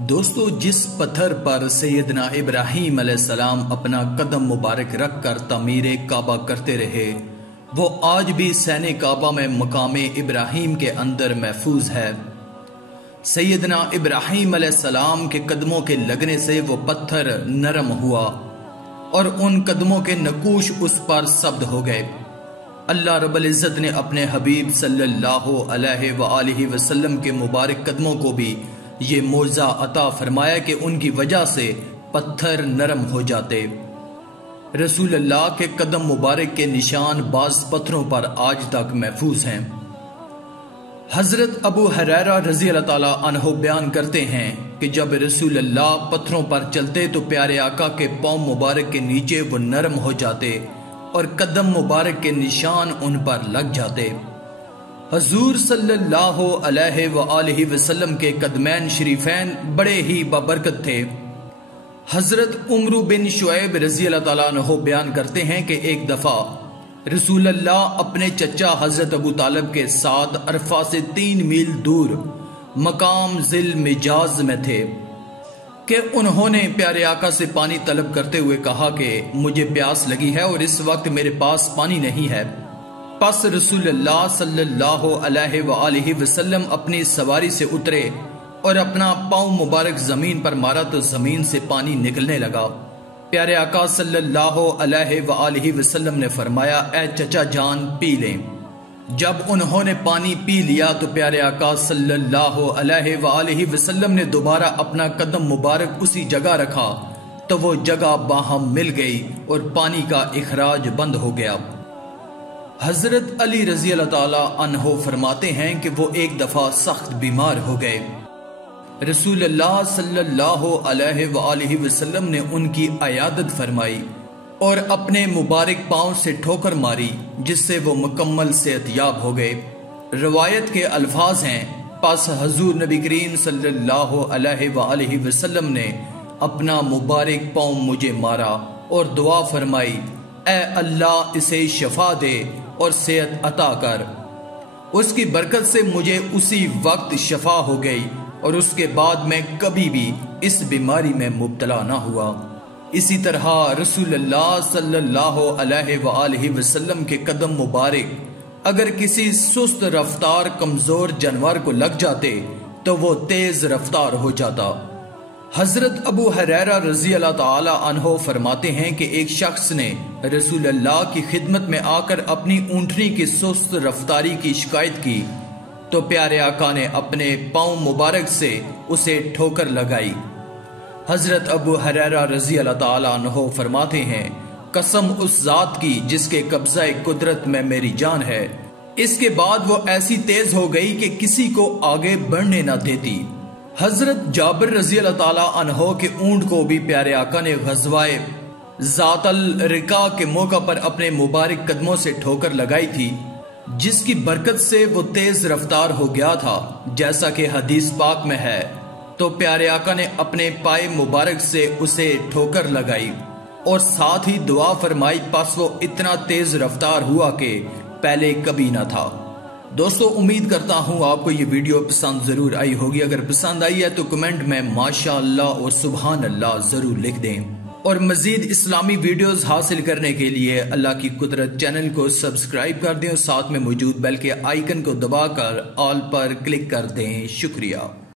دوستو، جس پتھر پر سیدنا ابراہیم علیہ السلام اپنا قدم مبارک رکھ کر تعمیر کعبہ کرتے رہے، وہ آج بھی سین کعبہ میں مقام ابراہیم کے اندر محفوظ ہے۔ سیدنا ابراہیم علیہ السلام کے قدموں کے لگنے سے وہ پتھر نرم ہوا اور ان قدموں کے نقوش اس پر ثبت ہو گئے۔ اللہ رب العزت نے اپنے حبیب صلی اللہ علیہ وآلہ وسلم کے مبارک قدموں کو بھی یہ معجزہ عطا فرمایا کہ ان کی وجہ سے پتھر نرم ہو جاتے۔ رسول اللہ کے قدم مبارک کے نشان بعض پتھروں پر آج تک محفوظ ہیں۔ حضرت ابو ہریرہ رضی اللہ تعالیٰ عنہ بیان کرتے ہیں کہ جب رسول اللہ پتھروں پر چلتے تو پیارے آقا کے پاؤں مبارک کے نیچے وہ نرم ہو جاتے اور قدم مبارک کے نشان ان پر لگ جاتے۔ حضور صلی اللہ علیہ وآلہ وسلم کے قدمین شریفین بڑے ہی بابرکت تھے۔ حضرت عمرو بن شعیب رضی اللہ تعالیٰ عنہ بیان کرتے ہیں کہ ایک دفعہ رسول اللہ اپنے چچا حضرت ابو طالب کے ساتھ عرفہ سے 3 میل دور مقام ذی المجاز میں تھے کہ انہوں نے پیارے آقا سے پانی طلب کرتے ہوئے کہا کہ مجھے پیاس لگی ہے اور اس وقت میرے پاس پانی نہیں ہے۔ پس رسول اللہ صلی اللہ علیہ وآلہ وسلم اپنی سواری سے اترے اور اپنا پاؤں مبارک زمین پر مارا تو زمین سے پانی نکلنے لگا۔ پیارے آقا صلی اللہ علیہ وآلہ وسلم نے فرمایا، اے چچا جان پی لیں۔ جب انہوں نے پانی پی لیا تو پیارے آقا صلی اللہ علیہ وآلہ وسلم نے دوبارہ اپنا قدم مبارک اسی جگہ رکھا تو وہ جگہ باہم مل گئی اور پانی کا اخراج بند ہو گیا۔ حضرت علی رضی اللہ تعالیٰ عنہ فرماتے ہیں کہ وہ ایک دفعہ سخت بیمار ہو گئے۔ رسول اللہ صلی اللہ علیہ وآلہ وسلم نے ان کی عیادت فرمائی اور اپنے مبارک پاؤں سے ٹھوکر ماری جس سے وہ مکمل صحت یاب ہو گئے۔ روایت کے الفاظ ہیں، پس حضور نبی کریم صلی اللہ علیہ وآلہ وسلم نے اپنا مبارک پاؤں مجھے مارا اور دعا فرمائی، اے اللہ اسے شفا دے اور صحت عطا کر۔ اس کی برکت سے مجھے اسی وقت شفا ہو گئی اور اس کے بعد میں کبھی بھی اس بیماری میں مبتلا نہ ہوا۔ اسی طرح رسول اللہ صلی اللہ علیہ وآلہ وسلم کے قدم مبارک اگر کسی سست رفتار کمزور جانور کو لگ جاتے تو وہ تیز رفتار ہو جاتا۔ حضرت ابو ہریرہ رضی اللہ تعالی عنہ فرماتے ہیں کہ ایک شخص نے رسول اللہ کی خدمت میں آ کر اپنی اونٹنی کی سست رفتاری کی شکایت کی تو پیارے آقا نے اپنے پاؤں مبارک سے اسے ٹھوکر لگائی۔ حضرت ابو ہریرہ رضی اللہ تعالی عنہ فرماتے ہیں، قسم اس ذات کی جس کے قبضہ قدرت میں میری جان ہے، اس کے بعد وہ ایسی تیز ہو گئی کہ کسی کو آگے بڑھنے نہ دیتی۔ حضرت جابر رضی اللہ تعالی عنہ کے اونٹ کو بھی پیارے آقا نے غزوہ ذات الرقاع کے موقع پر اپنے مبارک قدموں سے ٹھوکر لگائی تھی جس کی برکت سے وہ تیز رفتار ہو گیا تھا جیسا کہ حدیث پاک میں ہے۔ تو پیارے آقا نے اپنے پائے مبارک سے اسے ٹھوکر لگائی اور ساتھ ہی دعا فرمائی، پس وہ اتنا تیز رفتار ہوا کہ پہلے کبھی نہ تھا۔ دوستو، امید کرتا ہوں آپ کو یہ ویڈیو پسند ضرور آئی ہوگی۔ اگر پسند آئی ہے تو کمنٹ میں ماشاءاللہ اور سبحان اللہ ضرور لکھ دیں، اور مزید اسلامی ویڈیوز حاصل کرنے کے لیے اللہ کی قدرت چینل کو سبسکرائب کر دیں اور ساتھ میں موجود بیل کے آئیکن کو دبا کر آل پر کلک کر دیں۔ شکریہ۔